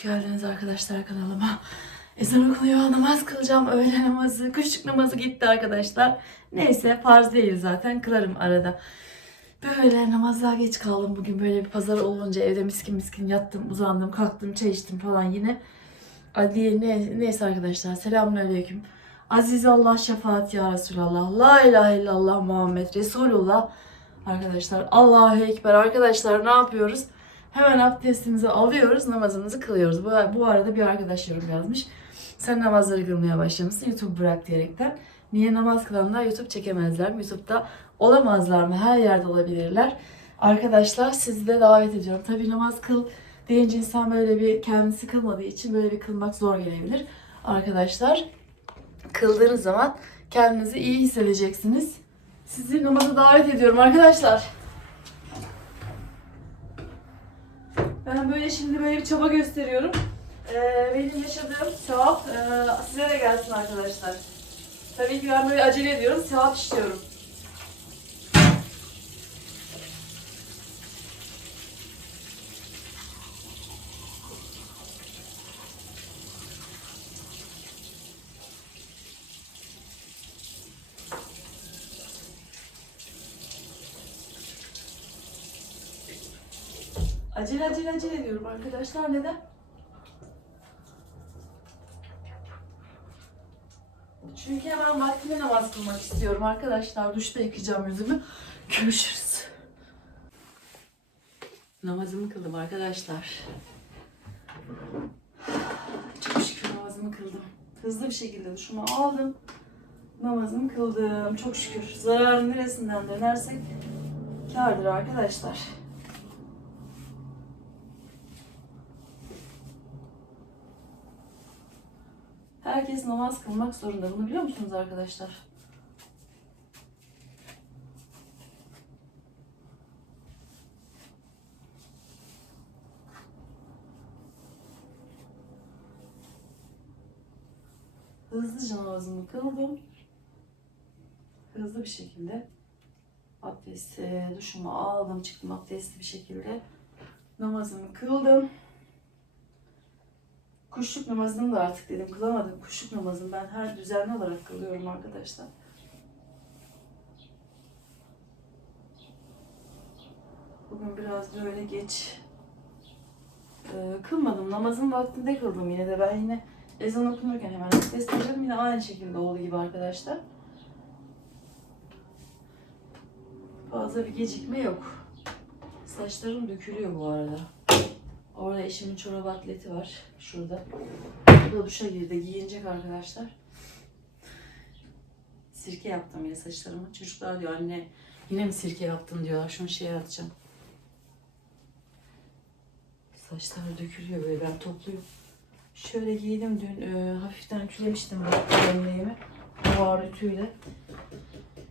Hoş geldiniz arkadaşlar kanalıma. Ezan okunuyor, namaz kılacağım. Öğle namazı, küçük namazı gitti arkadaşlar. Neyse farz değil zaten, kılarım arada. Böyle namazlığa geç kaldım bugün. Böyle bir pazar olunca evde miskin miskin yattım, uzandım, kalktım, çay içtim falan yine. Hadi ne, neyse arkadaşlar, selamünaleyküm. Aziz Allah şefaat ya Resulallah. La ilahe illallah Muhammed Resulullah. Arkadaşlar Allahu Ekber. Arkadaşlar ne yapıyoruz? Hemen abdestimizi alıyoruz, namazımızı kılıyoruz. Bu, bu arada bir arkadaş yorum yazmış. Sen namazları kılmaya başlamışsın YouTube bırak diyerekten. Niye namaz kılanlar YouTube çekemezler mi? YouTube'da olamazlar mı? Her yerde olabilirler. Arkadaşlar sizi de davet ediyorum. Tabii namaz kıl deyince insan böyle bir kendisi kılmadığı için böyle bir kılmak zor gelebilir. Arkadaşlar kıldığınız zaman kendinizi iyi hissedeceksiniz. Sizi namaza davet ediyorum arkadaşlar. Ben böyle şimdi böyle bir çaba gösteriyorum. Ee, benim yaşadığım sevap e, size de gelsin arkadaşlar. Tabii ki ben böyle acele ediyorum, sevap işliyorum. Acele acele acele ediyorum arkadaşlar. Neden? Çünkü hemen vaktinde namaz kılmak istiyorum arkadaşlar. Duşta yıkayacağım yüzümü. Görüşürüz. Namazımı kıldım arkadaşlar. Çok şükür namazımı kıldım. Hızlı bir şekilde duşumu aldım. Namazımı kıldım. Çok şükür. Zararın neresinden dönersek kârdır arkadaşlar. Herkes namaz kılmak zorunda. Bunu biliyor musunuz arkadaşlar? Hızlıca namazımı kıldım. Hızlı bir şekilde abdesti, duşumu aldım, çıktım abdestli bir şekilde. Namazımı kıldım. Kuşluk namazını da artık dedim kılamadım. Kuşluk namazını ben her düzenli olarak kılıyorum arkadaşlar. Bugün biraz böyle geç e, kılmadım. Namazın vaktinde kıldım yine de. Ben yine ezan okunurken hemen abdest alacağım. Yine aynı şekilde olduğu gibi arkadaşlar. Fazla bir gecikme yok. Saçlarım dökülüyor bu arada. Orada eşimin çorap atleti var. Şurada. Bu da duşa girdi. Giyinecek arkadaşlar. Sirke yaptım ya saçlarıma. Çocuklar diyor anne yine mi sirke yaptın diyorlar. Şunu şeye atacağım. Saçlar dökülüyor böyle ben topluyorum. Şöyle giydim dün e, hafiften ütülemiştim ben gömleğimi. Buhar ütüyle.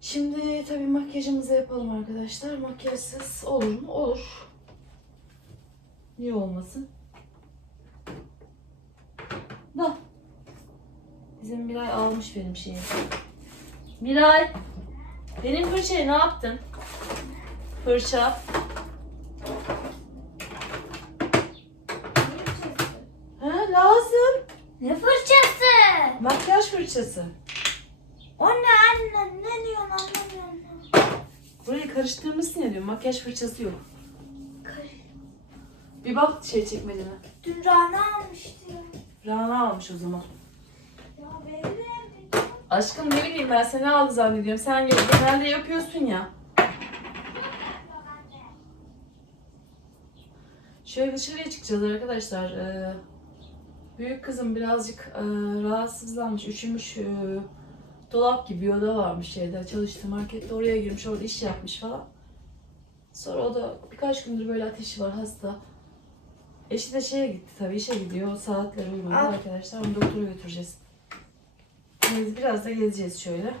Şimdi tabii makyajımızı yapalım arkadaşlar. Makyajsız olur mu? Olur. Niye olmasın? Da. Bizim Miray almış benim şeyi. Miray. Benim fırçayı ne yaptın? Fırça. Ha lazım. Ne fırçası? Makyaj fırçası. O ne anne? Ne diyorsun anlamıyorum. Burayı karıştırmışsın ya diyorum. Makyaj fırçası yok. Bir bak şey çekmedi mi? Dün Rana almıştı. Rana almış o zaman. Ya benim. Aşkım ne bileyim ben seni aldı zannediyorum. Sen genelde yapıyorsun ya. Şöyle dışarıya çıkacağız arkadaşlar. Ee, büyük kızım birazcık e, rahatsızlanmış, üşümüş. e, dolap gibi bir oda varmış şeyde. Çalıştığı markette oraya girmiş, orada iş yapmış falan. Sonra o da birkaç gündür böyle ateşi var hasta. Eşi de şeye gitti tabii işe gidiyor. Saatler uyumadı Al. arkadaşlar. Onu doktora götüreceğiz. Biz biraz da gezeceğiz şöyle.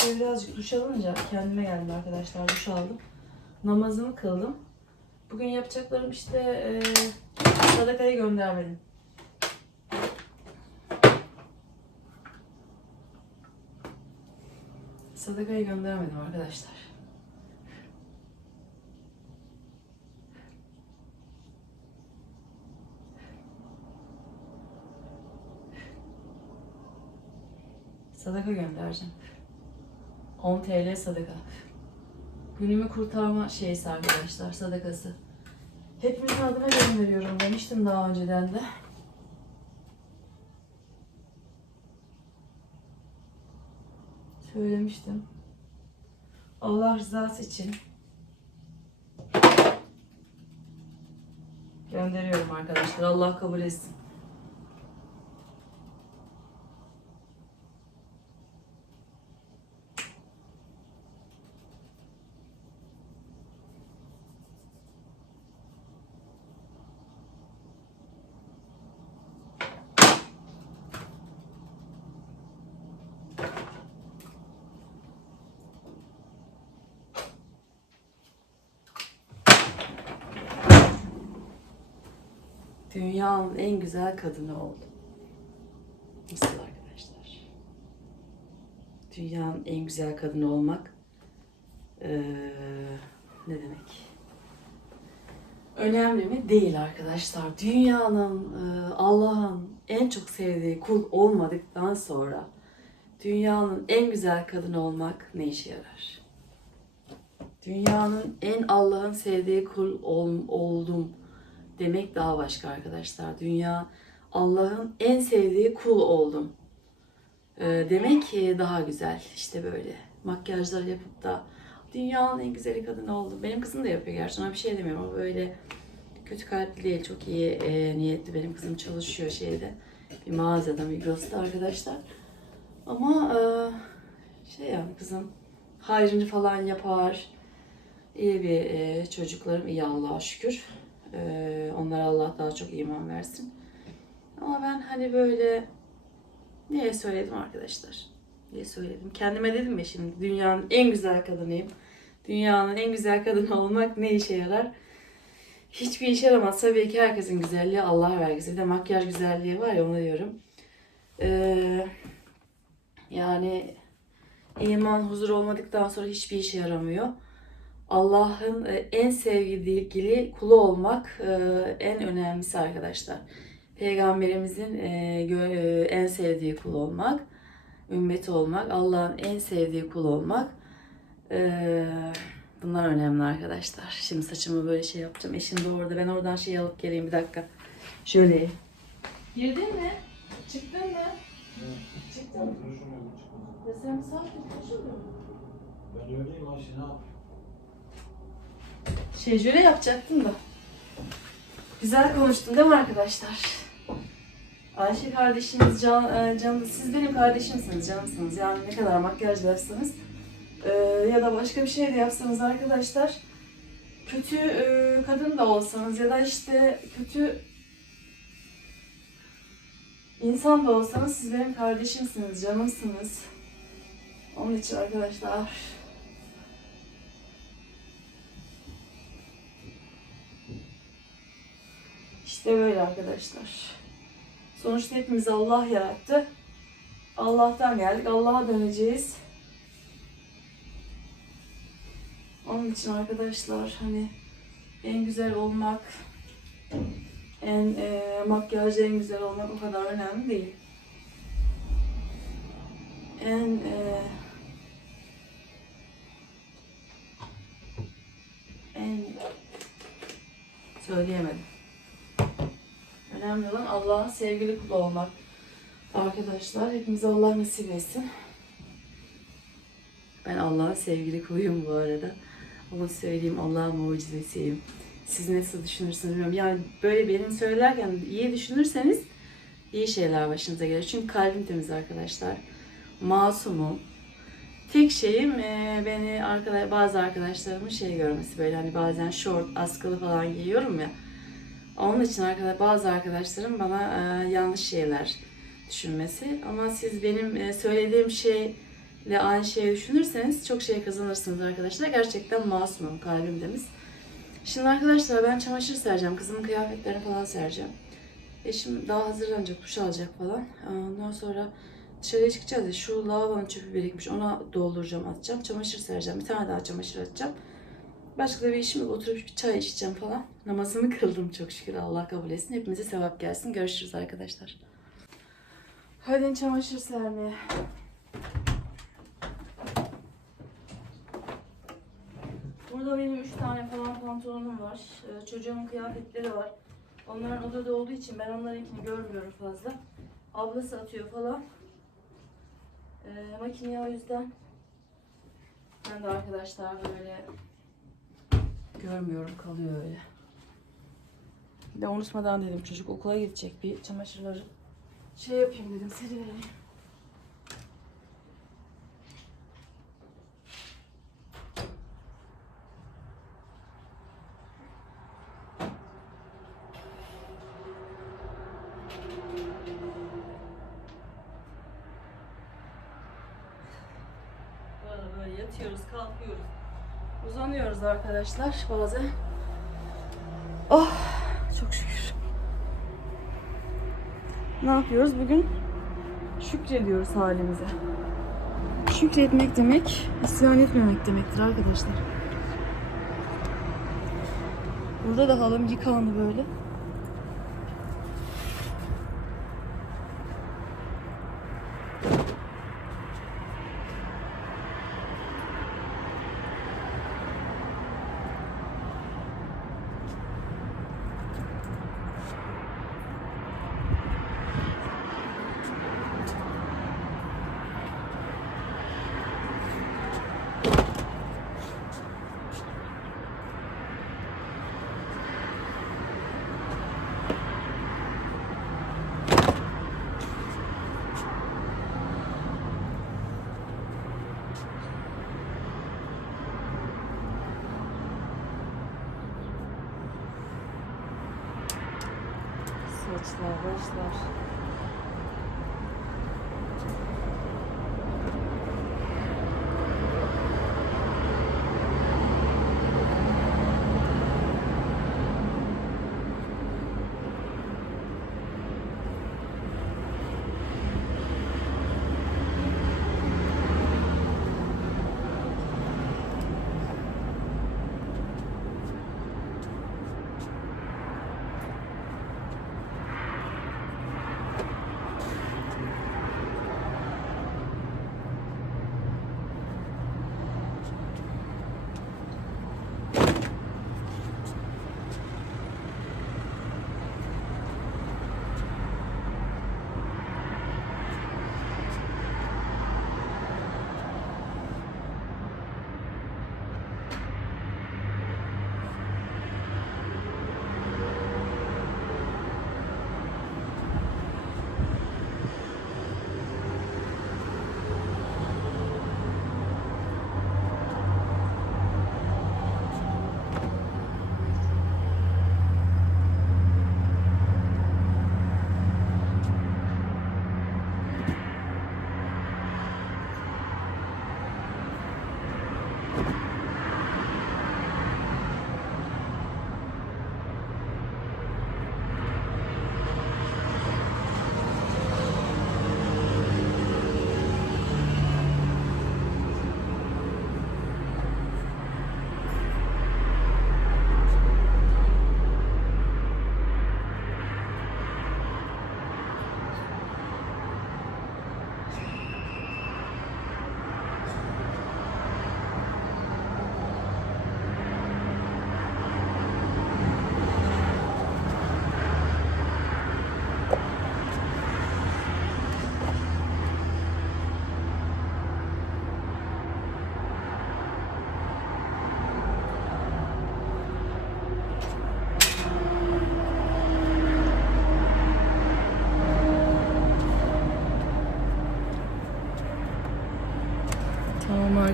Şöyle birazcık duş alınca kendime geldim arkadaşlar. Duş aldım. Namazımı kıldım. Bugün yapacaklarım işte eee sadakayı göndermedim. Sadakayı gönderemedim arkadaşlar. Sadaka göndereceğim. 10 TL sadaka. Günümü kurtarma şeysi arkadaşlar, sadakası. Hepimizin adına gönderiyorum demiştim daha önceden de. Söylemiştim. Allah rızası için gönderiyorum arkadaşlar. Allah kabul etsin. Dünyanın en güzel kadını oldum. Nasıl arkadaşlar? Dünyanın en güzel kadını olmak eee, ne demek? Önemli mi? Değil arkadaşlar. Dünyanın, Allah'ın en çok sevdiği kul olmadıktan sonra dünyanın en güzel kadını olmak ne işe yarar? Dünyanın en Allah'ın sevdiği kul ol, oldum demek daha başka arkadaşlar. Dünya Allah'ın en sevdiği kul oldum. Ee, demek ki daha güzel. İşte böyle makyajlar yapıp da dünyanın en güzeli kadını oldum. Benim kızım da yapıyor gerçi ona bir şey demiyorum ama böyle kötü kalpli değil. Çok iyi e, niyetli. Benim kızım çalışıyor şeyde. Bir mağazada Migros'ta arkadaşlar. Ama e, şey yani kızım hayrını falan yapar. İyi bir e, çocuklarım iyi Allah'a şükür. Ee, onlara Allah daha çok iman versin. Ama ben hani böyle niye söyledim arkadaşlar? Niye söyledim? Kendime dedim ya şimdi dünyanın en güzel kadınıyım. Dünyanın en güzel kadını olmak ne işe yarar? Hiçbir işe yaramaz. Tabii ki herkesin güzelliği Allah vergisi. Bir de makyaj güzelliği var ya onu diyorum. Ee, yani iman, huzur olmadıktan sonra hiçbir işe yaramıyor. Allah'ın e, en sevgili kulu olmak e, en önemlisi arkadaşlar. Peygamberimizin e, en sevdiği kul olmak, ümmeti olmak, Allah'ın en sevdiği kul olmak. Bunlar önemli arkadaşlar. Şimdi saçımı böyle şey yapacağım. Eşim de orada. Ben oradan şey alıp geleyim bir dakika. Şöyle. Girdin mi? Çıktın mı? Çıktın mı? Ya sen misafir konuşmuyor musun? Ben öyleyim Ayşe ne yapayım? Şey yapacaktım da. Güzel konuştun değil mi arkadaşlar? Ayşe kardeşimiz, can, e, can, siz benim kardeşimsiniz, canımsınız. Yani ne kadar makyaj yapsanız e, ya da başka bir şey de yapsanız arkadaşlar kötü e, kadın da olsanız ya da işte kötü insan da olsanız siz benim kardeşimsiniz, canımsınız. Onun için arkadaşlar İşte böyle arkadaşlar. Sonuçta hepimizi Allah yarattı. Allah'tan geldik. Allah'a döneceğiz. Onun için arkadaşlar hani en güzel olmak, en e, makyajda en güzel olmak o kadar önemli değil. En e, en söyleyemedim. Önemli olan Allah'ın sevgili kulu olmak. Arkadaşlar hepimize Allah nasip etsin. Ben Allah'ın sevgili kuluyum bu arada. Onu söyleyeyim Allah'ın mucizesiyim. Siz nasıl düşünürsünüz bilmiyorum. Yani böyle benim söylerken iyi düşünürseniz iyi şeyler başınıza gelir. Çünkü kalbim temiz arkadaşlar. Masumum. Tek şeyim eee, beni arkadaş, bazı arkadaşlarımın şey görmesi böyle hani bazen short, askılı falan giyiyorum ya. Onun için arkadaş, bazı arkadaşlarım bana e, yanlış şeyler düşünmesi. Ama siz benim e, söylediğim şeyle aynı şeyi düşünürseniz çok şey kazanırsınız arkadaşlar. Gerçekten masumum, kalbim temiz. Şimdi arkadaşlar ben çamaşır sereceğim. Kızımın kıyafetlerini falan sereceğim. Eşim daha hazırlanacak, duş alacak falan. Ondan sonra dışarıya çıkacağız ya şu lavabonun çöpü birikmiş. Ona dolduracağım, atacağım. Çamaşır sereceğim. Bir tane daha çamaşır atacağım. Başka da bir işim yok. Oturup bir çay içeceğim falan. Namazımı kıldım çok şükür. Allah kabul etsin. Hepimize sevap gelsin. Görüşürüz arkadaşlar. Hadi çamaşır sermeye. Burada benim üç tane falan pantolonum var. Ee, çocuğumun kıyafetleri var. Onların odada olduğu için ben onlarınkini görmüyorum fazla. Ablası atıyor falan. Ee, makineye o yüzden ben de arkadaşlar böyle görmüyorum kalıyor öyle. Bir de unutmadan dedim çocuk okula gidecek bir çamaşırları şey yapayım dedim seri vereyim. Böyle yatıyoruz, kalkıyoruz. Uzanıyoruz arkadaşlar bazen. Oh, çok şükür. Ne yapıyoruz bugün? Şükrediyoruz halimize. Şükretmek demek, isyan etmemek demektir arkadaşlar. Burada da halım yıkandı böyle. Saçlar, başlar.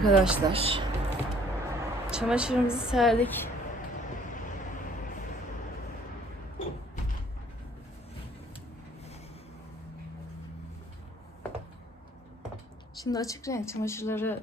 Arkadaşlar. Çamaşırımızı serdik. Şimdi açık renk çamaşırları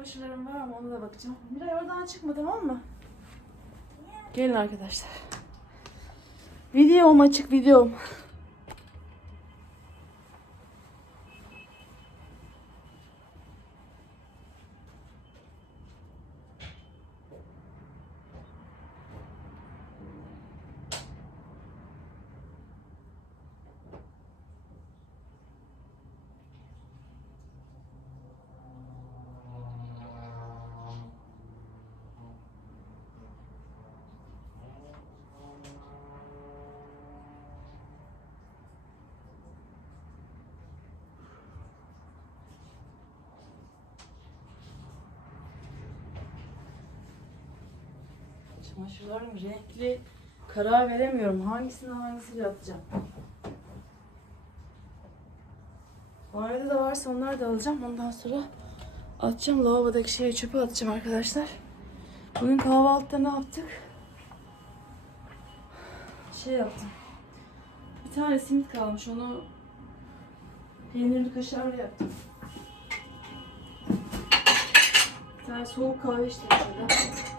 çamaşırlarım var ama ona da bakacağım. Miray oradan çıkma tamam mı? Gelin arkadaşlar. Videom açık videom. Çamaşırlarım renkli. Karar veremiyorum. Hangisini hangisiyle atacağım. Banyoda da varsa onları da alacağım. Ondan sonra atacağım. Lavabodaki şeyi çöpe atacağım arkadaşlar. Bugün kahvaltıda ne yaptık? Şey yaptım. Bir tane simit kalmış. Onu peynirli kaşarlı yaptım. Bir tane soğuk kahve içtim şurada.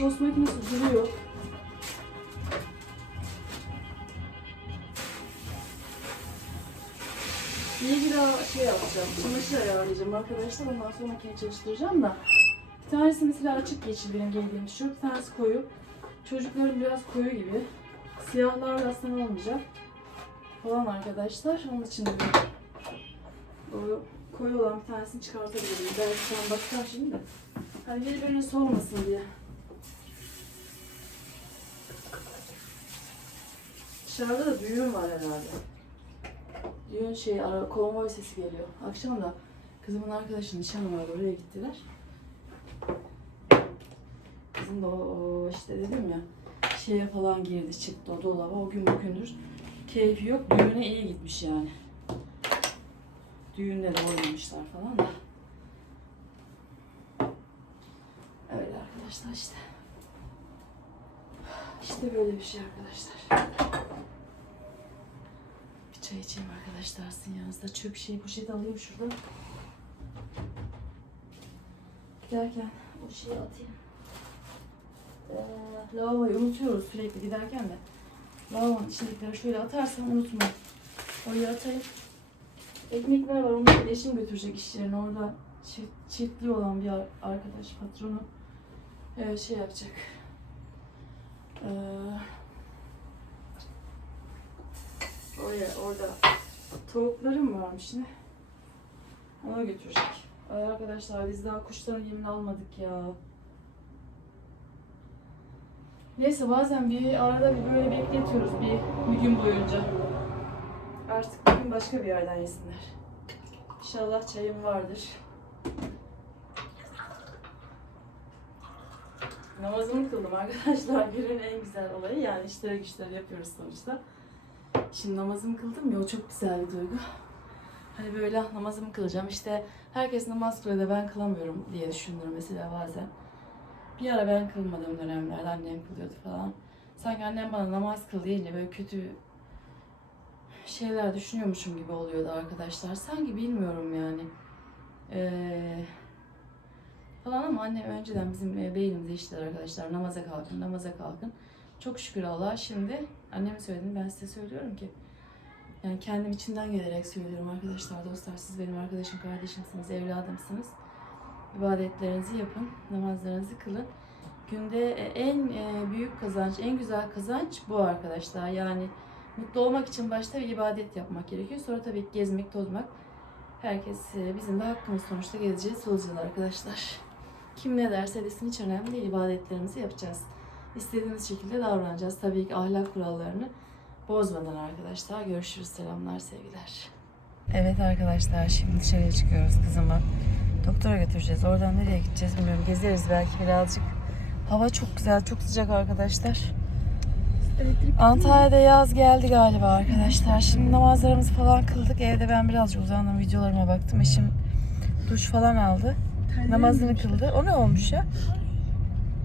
Tost makinesi duruyor. Bir şey yapacağım. Çamaşır ayarlayacağım arkadaşlar. Ondan sonra makineyi çalıştıracağım da. Bir tanesi mesela açık yeşil benim giydiğim tişört. Bir tanesi koyu. Çocukların biraz koyu gibi. Siyahlar aslında olmayacak. Falan arkadaşlar. Onun için de o koyu olan bir tanesini çıkartabilirim. Belki sen bakacağım şimdi de. Hani birbirine sormasın diye. Dışarıda da düğün var herhalde. Düğün şey, ara, konvoy sesi geliyor. Akşam da kızımın arkadaşının nişanı vardı, oraya gittiler. Kızım da o, o işte dedim ya, şeye falan girdi, çıktı o dolaba. O gün bugündür keyfi yok, düğüne iyi gitmiş yani. Düğünde de oynamışlar falan da. Öyle arkadaşlar işte. İşte böyle bir şey arkadaşlar. Çay içeyim arkadaşlar sizin yanınızda. Çöp şey poşeti alayım şuradan. Giderken o şeyi atayım. Ee, lavaboyu unutuyoruz sürekli giderken de. Lavabonun içindekileri şöyle atarsam unutma. Oraya atayım. Ekmekler var onları eşim götürecek iş yerine. Orada çift, çiftli olan bir ar- arkadaş patronu ee, şey yapacak. Ee, oraya orada tavuklarım varmış ne? Ona götürecek. Ay arkadaşlar biz daha kuşların yemini almadık ya. Neyse bazen bir arada bir böyle bekletiyoruz bir, bir gün boyunca. Artık bugün başka bir yerden yesinler. İnşallah çayım vardır. Namazımı kıldım arkadaşlar. Günün en güzel olayı yani işleri güçleri yapıyoruz sonuçta. Şimdi namazımı kıldım ya o çok güzel bir duygu. Hani böyle namazımı kılacağım işte herkes namaz kılıyor da ben kılamıyorum diye düşünürüm mesela bazen. Bir ara ben kılmadığım dönemlerde annem kılıyordu falan. Sanki annem bana namaz kıl deyince böyle kötü şeyler düşünüyormuşum gibi oluyordu arkadaşlar. Sanki bilmiyorum yani. Ee, falan ama annem önceden bizim e, beynimize işler arkadaşlar. Namaza kalkın, namaza kalkın. Çok şükür Allah'a şimdi annemin söylediğini ben size söylüyorum ki yani kendim içinden gelerek söylüyorum arkadaşlar, dostlar. Siz benim arkadaşım, kardeşimsiniz, evladımsınız. İbadetlerinizi yapın, namazlarınızı kılın. Günde e, en e, büyük kazanç, en güzel kazanç bu arkadaşlar. Yani mutlu olmak için başta bir ibadet yapmak gerekiyor. Sonra tabii gezmek, tozmak. Herkes e, bizim de hakkımız sonuçta gezeceğiz, tozacağız arkadaşlar. Kim ne derse desin hiç önemli değil. İbadetlerimizi yapacağız. İstediğimiz şekilde davranacağız. Tabii ki ahlak kurallarını bozmadan arkadaşlar. Görüşürüz. Selamlar, sevgiler. Evet arkadaşlar şimdi dışarıya çıkıyoruz kızımı. Doktora götüreceğiz. Oradan nereye gideceğiz bilmiyorum. Gezeriz belki birazcık. Hava çok güzel, çok sıcak arkadaşlar. Antalya'da yaz geldi galiba arkadaşlar. Şimdi namazlarımızı falan kıldık. Evde ben birazcık uzandım. Videolarıma baktım. Eşim duş falan aldı. Namazını kıldı. O ne olmuş ya?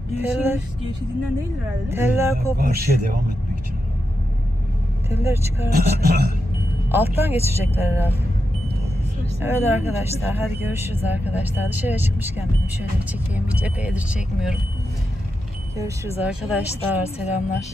Teller, Gevşediğinden değil herhalde. teller kopmuş. Karşıya devam etmek için. Telleri çıkarmışlar. Alttan geçirecekler herhalde. Evet arkadaşlar hadi görüşürüz arkadaşlar. Dışarıya çıkmışken dedim şöyle bir çekeyim. Hiç epeydir çekmiyorum. Görüşürüz arkadaşlar. Selamlar.